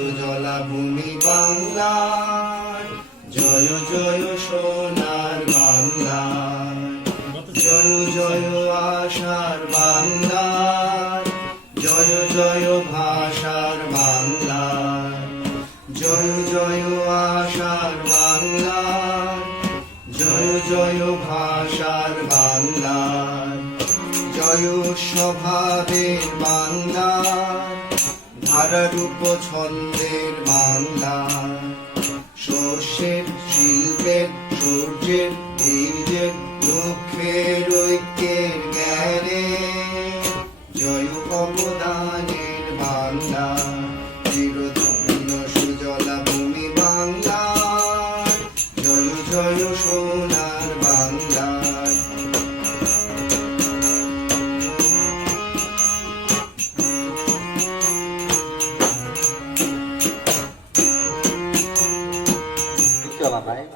সুজলা ভূমি বাংলার, জয় জয় সোনার বাংলার, জয় জয় আশার বাংলার, জয় জয় ভাষার বাংলার, জয় জয় আশার বাংলার, জয় জয় ভাষার বাংলার, জয় স্বভাবের বাংলার, ধারারূপ ছন্দের বাংলার, শস্যের শিল্পের সূর্যের বীর্যের দুঃখের ঐক্যের জ্ঞানে, জয় অবদানের বাংলা, চিরধন্য সুজলা ভূমি বাংলার, জয় জয় সোনার বাংলার। চালানায়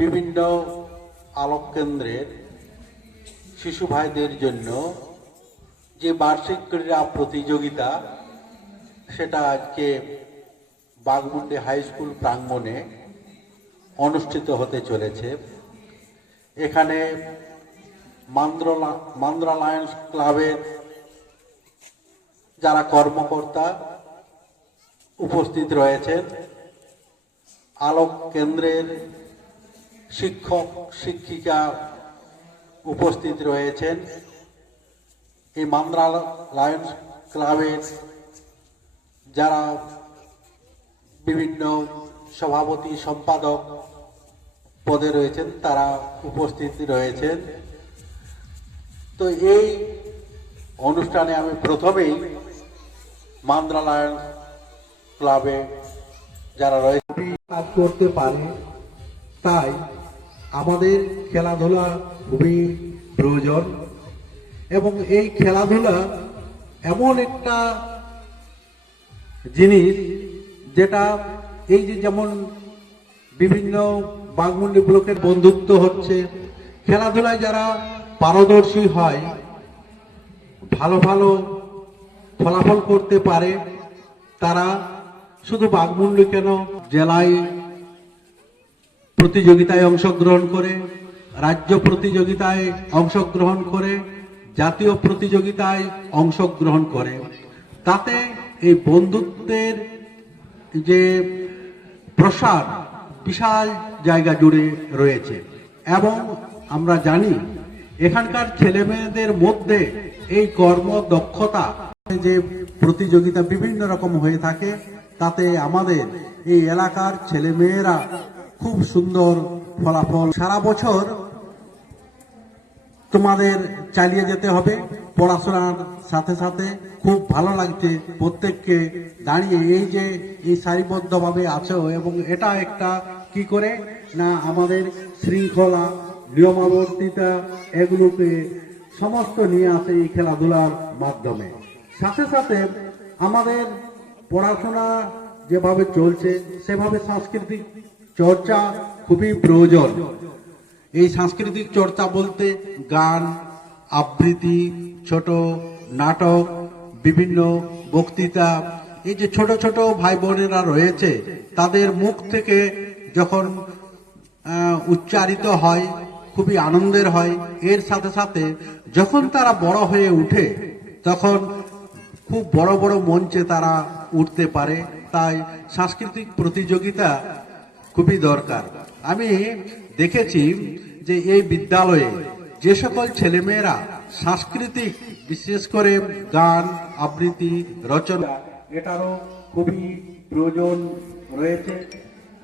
বিভিন্ন আলোক কেন্দ্রের শিশু ভাইদের জন্য যে বার্ষিক ক্রীড়া প্রতিযোগিতা, সেটা আজকে বাঘমুন্ডি হাই স্কুল প্রাঙ্গণে অনুষ্ঠিত হতে চলেছে। এখানে মান্দ্রা লায়ন্স ক্লাবের যারা কর্মকর্তা উপস্থিত রয়েছেন, আলোক কেন্দ্রের শিক্ষক শিক্ষিকা উপস্থিত রয়েছেন, এই মান্দ্রা লায়ন্স ক্লাবের যারা বিভিন্ন সভাপতি সম্পাদক পদে রয়েছেন তারা উপস্থিত রয়েছেন। তো এই অনুষ্ঠানে আমি প্রথমেই মান্দ্রা লায়ন্স ক্লাবে যারা রয়েছে কাজ করতে পারে, তাই আমাদের খেলাধুলা খুবই প্রয়োজন। এবং এই খেলাধুলা এমন একটা জিনিস যেটা এই যে যেমন বিভিন্ন বাঘমুন্ডি ব্লকের বন্ধুত্ব হচ্ছে, খেলাধুলায় যারা পারদর্শী হয়, ভালো ভালো ফলাফল করতে পারে, তারা শুধু বাঘমুন্ডি কেন, জেলায় প্রতিযোগিতায় অংশগ্রহণ করে, রাজ্য প্রতিযোগিতায় অংশগ্রহণ করে, জাতীয় প্রতিযোগিতায় অংশগ্রহণ করে। তাতে এই বন্ধুত্বের যে প্রসার বিশাল জায়গা জুড়ে রয়েছে। এবং আমরা জানি এখানকার ছেলে মেয়েদের মধ্যে এই কর্মদক্ষতা যে প্রতিযোগিতা বিভিন্ন রকম হয়ে থাকে, তাতে আমাদের এই এলাকার ছেলে মেয়েরা খুব সুন্দর ফলাফল। সারা বছর তোমাদের চালিয়ে যেতে হবে পড়াশোনার সাথে সাথে। খুব ভালো লাগছে প্রত্যেককে দাঁড়িয়ে এই যে এই সারিবদ্ধভাবে আছো, এবং এটা একটা কি করে না আমাদের শৃঙ্খলা নিয়মাবর্তিতা এগুলোকে সমস্ত নিয়ে আসে এই খেলাধুলার মাধ্যমে। সাথে সাথে আমাদের পড়াশোনা যেভাবে চলছে সেভাবে সাংস্কৃতিক চর্চা খুবই প্রয়োজন। এই সাংস্কৃতিক চর্চা বলতে গান, আবৃত্তি, ছোট নাটক, বিভিন্ন বক্তৃতা, এই যে ছোট ছোট ভাই বোনেরা রয়েছে তাদের মুখ থেকে যখন উচ্চারিত হয় খুবই আনন্দের হয়। এর সাথে সাথে যখন তারা বড় হয়ে উঠে তখন খুব বড় বড় মঞ্চে তারা উঠতে পারে। তাই সাংস্কৃতিক প্রতিযোগিতা খুবই দরকার। আমি দেখেছি যে এই বিদ্যালয়ে যে সকল ছেলেমেয়েরা সাংস্কৃতিক, বিশেষ করে গান, আবৃত্তি, রচনা, এটারও খুবই প্রয়োজন রয়েছে।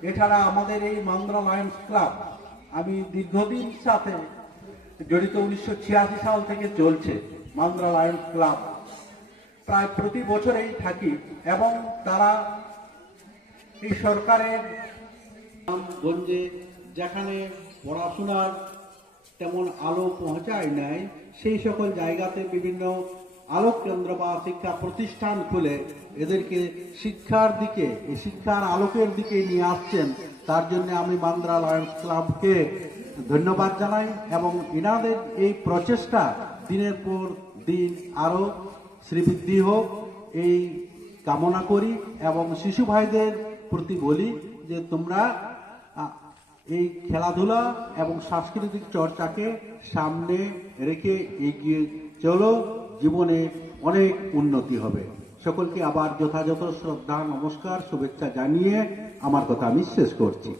এছাড়া আমাদের এই মান্দ্রা লায়ন্স ক্লাব আমি দীর্ঘদিন সাথে জড়িত, 1986 সাল থেকে চলছে মান্দ্রা লায়ন্স ক্লাব। প্রায় প্রতি বছরেই থাকি এবং তারা এই সরকারের গঞ্জে যেখানে পড়াশোনার তেমন আলো পৌঁছায় নাই, সেই সকল জায়গাতে বিভিন্ন আলোক কেন্দ্র বা শিক্ষা প্রতিষ্ঠান খুলে এদেরকে শিক্ষার দিকে, এই শিক্ষার আলোকের দিকে নিয়ে আসছেন। তার জন্য আমি মান্দ্রা লায়ন্স ক্লাবকে ধন্যবাদ জানাই এবং ইনাদের এই প্রচেষ্টা দিনের পর দিন আরো শ্রীবৃদ্ধি হোক। এই কামনা করি এবং শিশু ভাইদের প্রতি বলি যে তোমরা এই খেলাধুলা এবং সাংস্কৃতিক চর্চাকে সামনে রেখে এগিয়ে চলো, জীবনে অনেক উন্নতি হবে। সকলকে আবার যথাযথ শ্রদ্ধা, নমস্কার, শুভেচ্ছা জানিয়ে আমার কথা আমি শেষ করছি।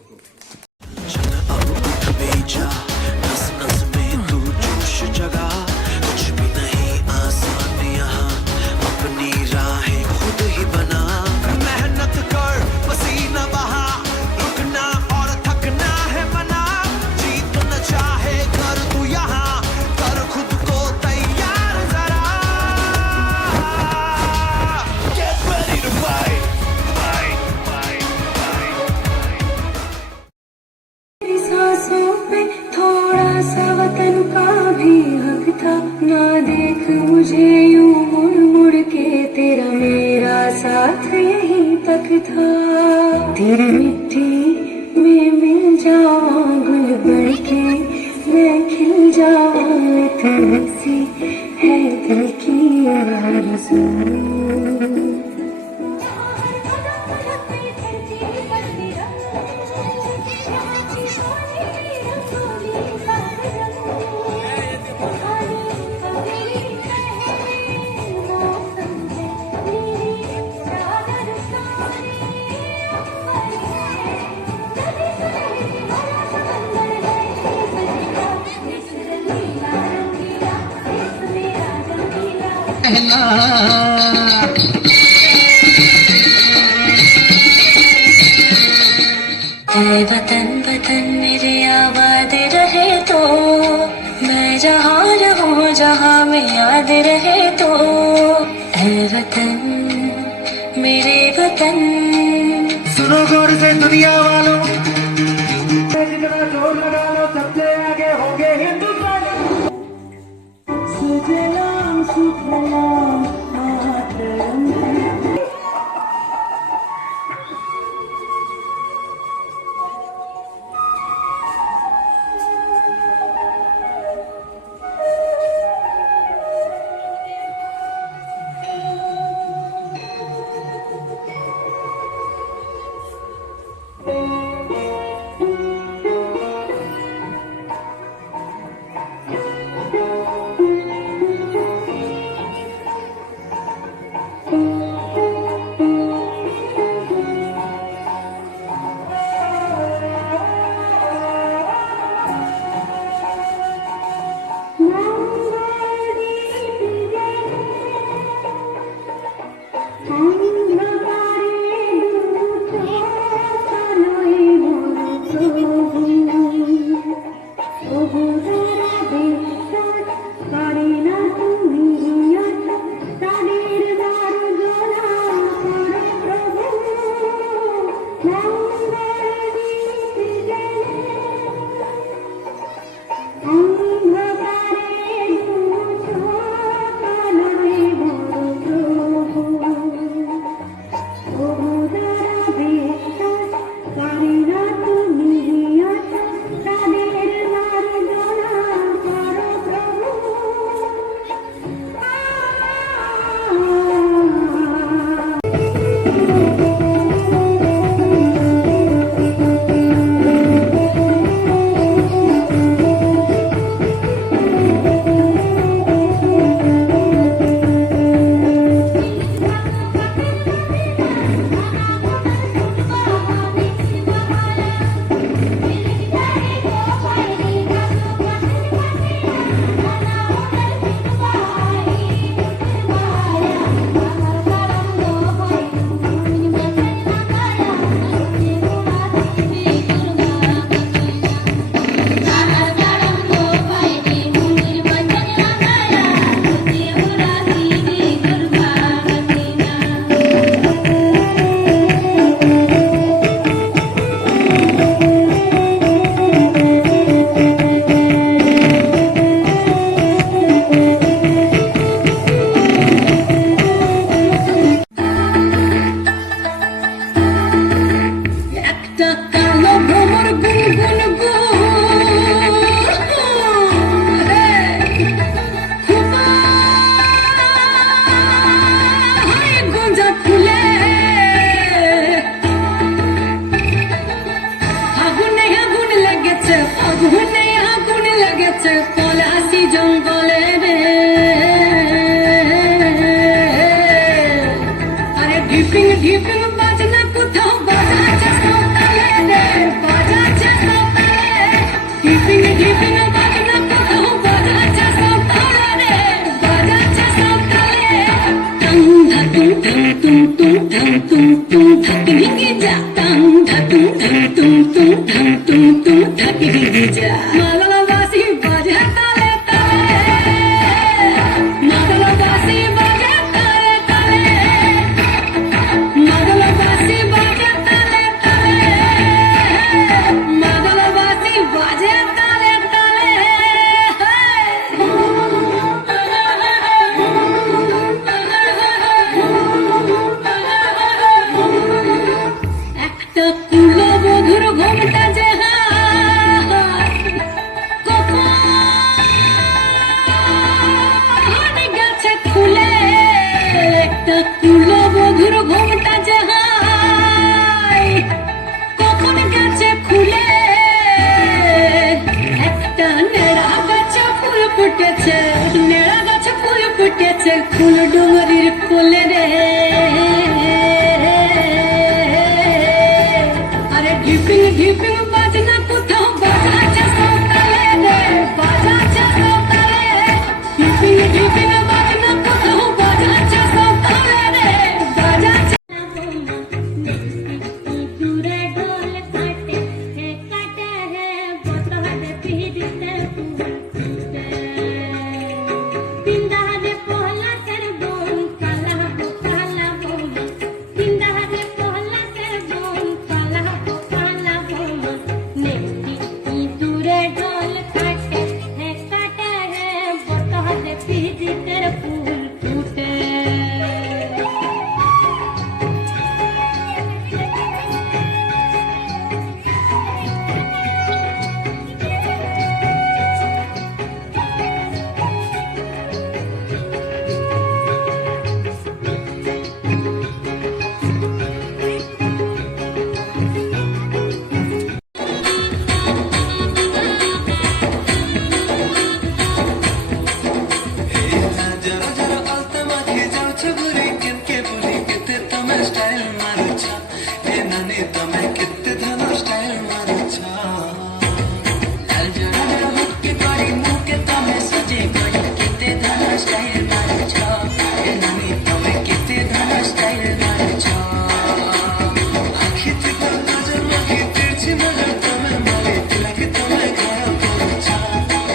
नस नस में तू जोश जगा, कुछ भी नहीं आसान यहाँ, अपनी राहें खुद ही बना, मेहनत कर पसीना बहा, रुकना और थकना है मना, जीत न चाहे कर तू यहाँ, कर खुद को तैयार जरा, get ready to fight, fight, fight, fight, मेरी सांसों पे थोड़ा सा वतन का भी हक था, ना देख मुझे यूं मुड़ मुड़ के, तेरा मेरा साथ यहीं तक था। तेरी मिट्टी में मिल जाऊं गुल बढ़ के, मैं खिल जाऊं, इतनी सी है दिल की आरज़ू। है वतन वतन मेरे आबाद रहे तो, मैं जहाँ रहूँ जहाँ में याद रहे तो, है वतन मेरे वतन। सुनो गौर से दुनिया वालों, जितना जोर लगा लो सबसे आगे होंगे हिंदुस्तान। सुजलाम सुफलाम मातरम। ঢিপিং বাজনা কোথাও বাজাচ্ছে সাঁওতালে রে, বাজাচ্ছে সাঁওতালে। ঢিপিং বাজনা কোথাও বাজাচ্ছে সাঁওতালে রে, বাজাচ্ছে সাঁওতালে। টং ধাতুং ধাং তুং তুং ধাং তুং তুং ধাকি ভিগি যা, টং ধাতুং ধাং তুং তুং ধাং তুং তুং ধাকি ভিগি যা। মাদল বাঁশি বাজে তালে তালে, মাদল বাঁশি বাজে তালে তালে, মাদল বাঁশি বাজে তালে তালে, মাদল বাঁশি বাজে তালে তালে। একটা কুলবধূর ঘোমটা যে কখন গেছে খুলে, একটা কুলবধূর ঘোমটা যে কখন গেছে খুলে। একটা নেড়া গাছে ফুল ফুটেছে, নেড়া গাছে ফুল ফুটেছে ফুল ডুমরির কোলে রে। আরে ঢিপিং বাজনা কোথাও বাজাচ্ছে সাঁওতালে রে, বাজাচ্ছে সাঁওতালে। ঢিপিং বাজনা কোথাও বাজাচ্ছে সাঁওতালে রে, বাজাচ্ছে। দূরে ঢোল কাটে হে কাটে হে বতহারে পিহিতে পুতে, তিনদারে পহলা সর বোন কালা কালা বোন, তিনদারে পহলা সর বোন কালা কালা বোন। নেকি দূরে ঢোল কাটে হে বতহারে পিহিতে ফুল ফুটে। जरा जरा आलता मागे जाऊछ गुरी केनके बोली केते तमे स्टाइल मारुछा, ए नानी तमे केते धनो स्टाइल मारुछा। लाल जरा जरा मुक्के करी मुके तमे सजे करी केते धनो स्टाइल मारुछा, ए नानी तमे केते धनो स्टाइल मारुछा। आखिते तो नजर लगे तिरछी नजर तमे मारे तिलक तमे घायल करुछा,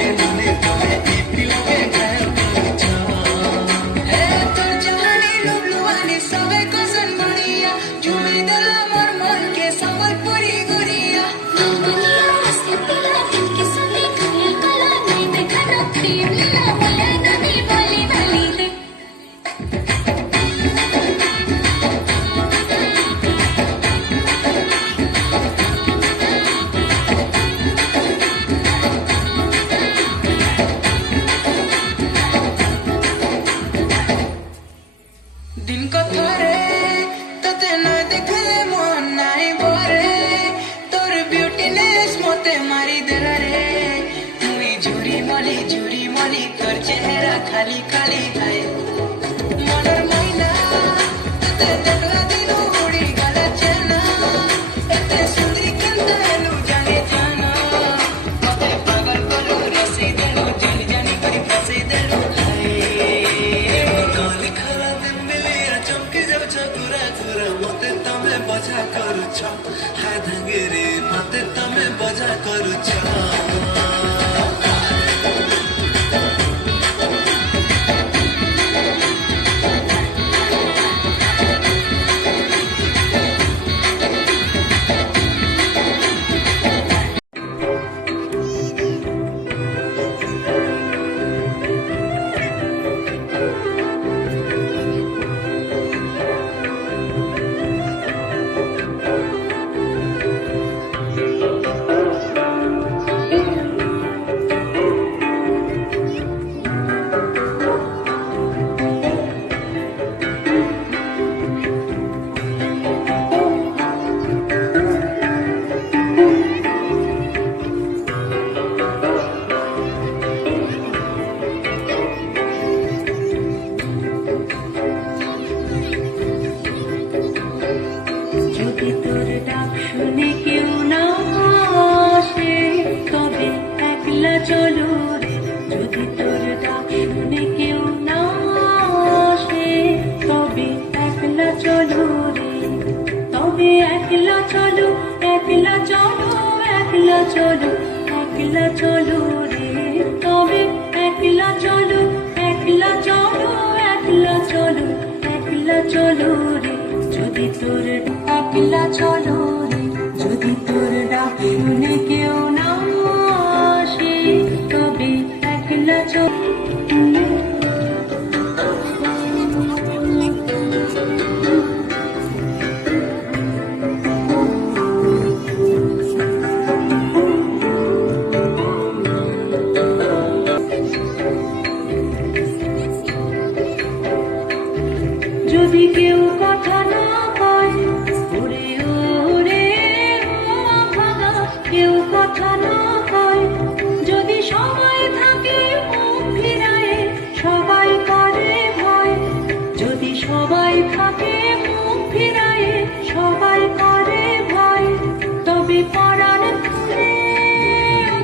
ए नानी तमे ई पिलके घायल करुछा। তোর জওয়ানি লুবলুয়ানি সবে কসন মরিয়া, ঝুমে দিল মোর মনকে সম্বলপুরি গুরিয়া। আমনিয়া আসতে পিলা দিনকে সঙ্গে খায়া কালা নাই দেখানো প্রেম লীলা বলে নদী বলি বলিতে। দিন কথারে তোতে না দেখলে মন নাই ভরে, তোর বিউটিনেস মতে মারি দেলা রে। তুই ঝুরি মলি তোর চেহারা খালি খালি গায়ে মনের ময়না, তোতে দেখলা দিন উড়ি গেল চেনা। এতে সুন্দরী কেনতে এলু জানি জানা, তোতে পাগল করু রসি দেলু জানি জানি করি ফাঁসি দেলু। কালি খালা দিন মিলিয়া চমকি যাউছ ঘুরা ঘুরা, মতে তমে বজা করুছ হায় ধাঙ্গেরে, মতে তমে বজা করুছ। চলো রে তবে একলা চলো একলা চলো একলা চলো একলা চলো রে তবে একলা চলো একলা চলো একলা চলো একলা চলো রে যদি তোর একলা চলো রে যদি তোর ডাক শুনে কেউ না আসে তবে একলা চলো যদি কেউ কথা না কয় ওরে ওরে ও ভাঙা কেউ কথা না কয় যদি সবাই থাকে মুখ ফিরায় সবাই করে ভয় যদি সবাই থাকে মুখ ফিরায় সবাই করে ভয় তবে পারার খুলে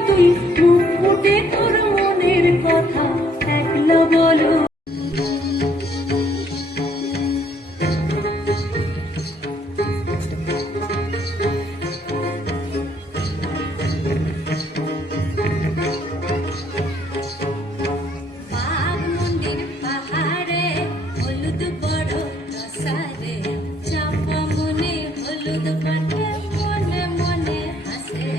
তুই মুখ ফুটে তোর মনের কথা একলা বলো বাঘমুন্ডির পাহাড়ে হলুদ বড় রসারে চাপা মনে হলুদ পাঠে মনে মনে হাসে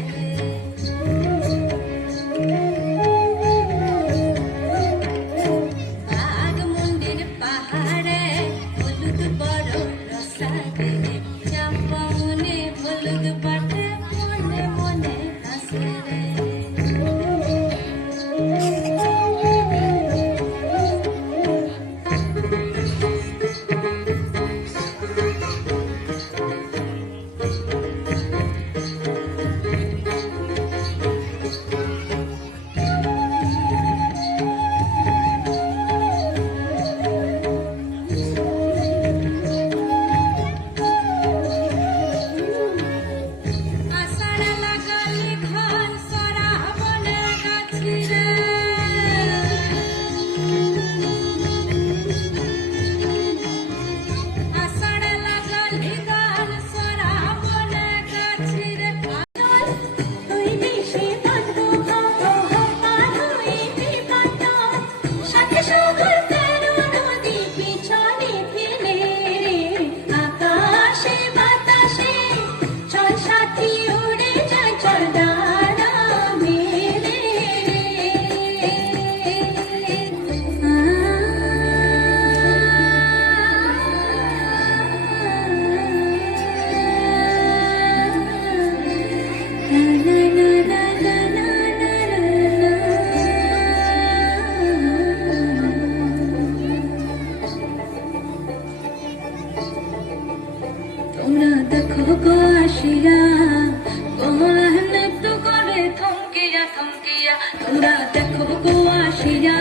বাঘমুন্ডির পাহাড়ে হলুদ বড় রসারে চাপা মনে হলুদ পাঠে মনে মনে হাসে আষাঢ় লাগালি ঘন সরা বনে গাছিরে আষাঢ় লাগালি ঘন সরা বনে গাছিরে তুই বেশি বন্ধু তুই বিপদ সাথে সাগর তেরো নদী পিছনে ফেলে আকাশে বাতাসে চল সাথী উড়ে যায় চল ডানা মেলে তোমরা দেখো গো আসিয়া কমলা নৃত্য করে থমকিয়া থমকিয়া তোমরা দেখো গো আসিয়া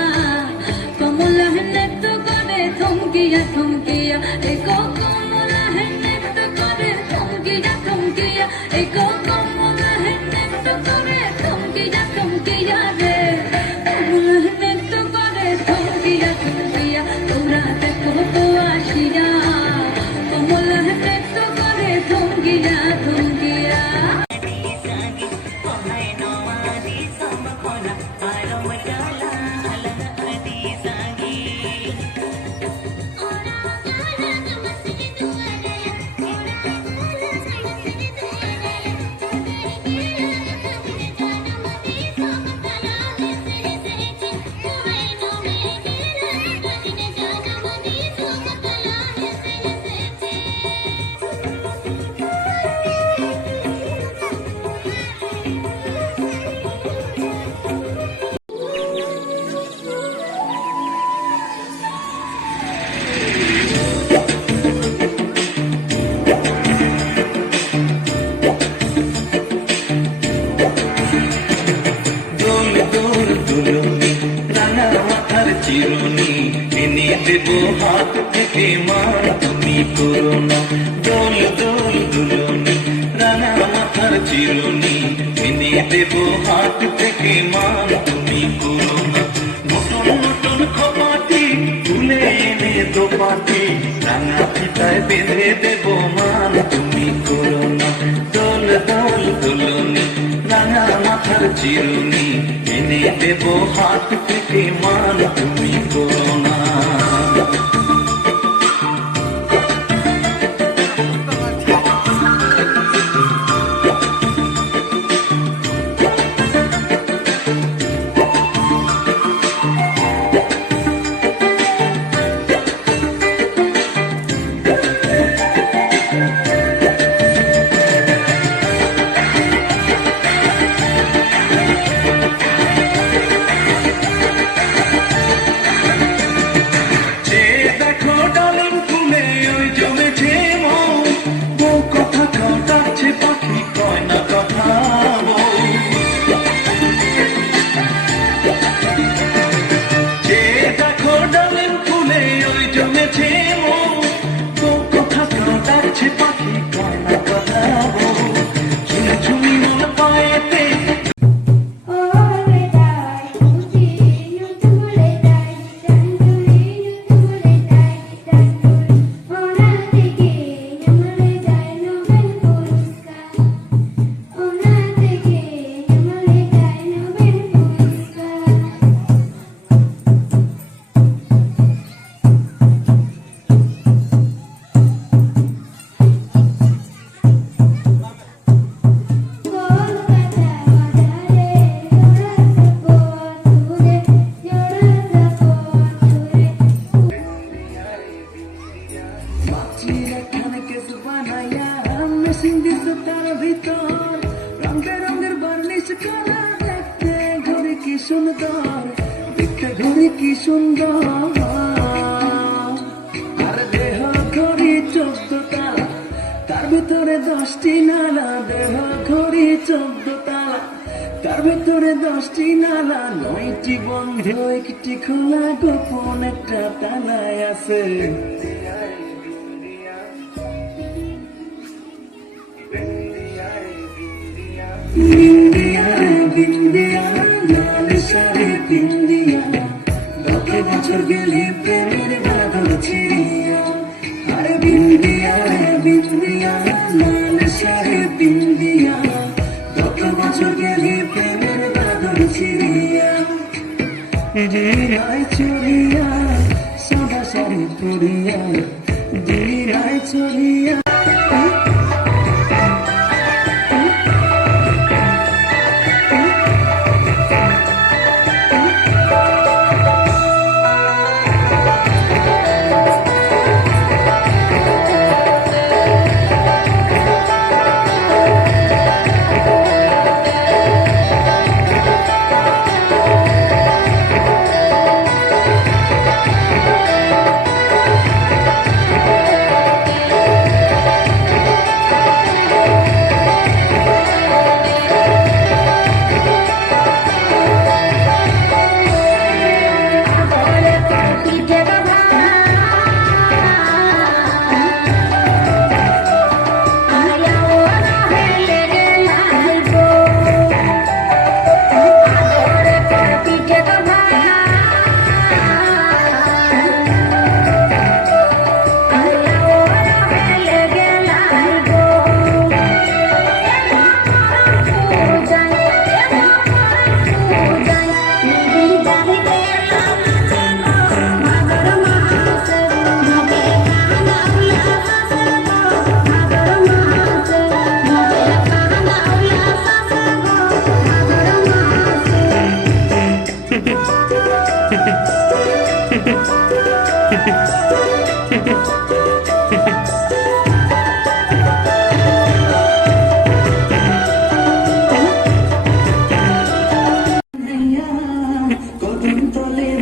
কমলা নৃত্য করে থমকিয়া থমকিয়া গো কমলা নৃত্য করে থমকিয়া থমকিয়া গো কমলা নৃত্য করে থমকিয়া থমকিয়া রে কমলা নৃত্য করে থমকিয়া থমকিয়া তোমরা দেখো গো আসিয়া কমলা নৃত্য করে থমকিয়া থমকিয়া চিরুনি এনে দেব হাত থেকে মার তুমি করোনা দোল দোল দুলুনি রানা মাথার চিরুনি এনে দেব হাত থেকে মার তুমি করোনা নতুন নতুন খপাটি তুলে এনে দো পাখি রাঙা ফিতায় বেঁধে দেব মান তুমি করো না দোল দোল দুলুনি রাঙা মাথার চিরুনি এনে দেব হাত থেকে মান তুমি করো না দেখতে ঘড়ি কি সুন্দর আর দেহ ঘড়ি 14 তালা তার ভিতরে 10টি নালা দেহ ঘড়ি 14 তালা তার ভিতরে 10টি নালা 9টি বন্ধ 1টি খোলা গোপন একটা তালায় আছে বিন্দিয়া বিন্দিয়া লাল শাড়ি বিন্দিয়া 10 বছর গেলে প্রেমের বাঁধন ছিড়িয়া আরে বিন্দিয়া বিন্দিয়া লাল শাড়ি বিন্দিয়া 10 বছর গেলে প্রেমের বাঁধন ছিড়িয়া দিনায় চড়িয়া সাদা শাড়ি পরিয়া দিনায় চড়িয়া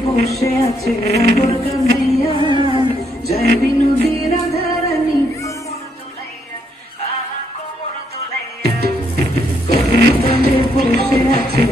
বসে আছে জয় বিনোদী রাধারানী বসে আছে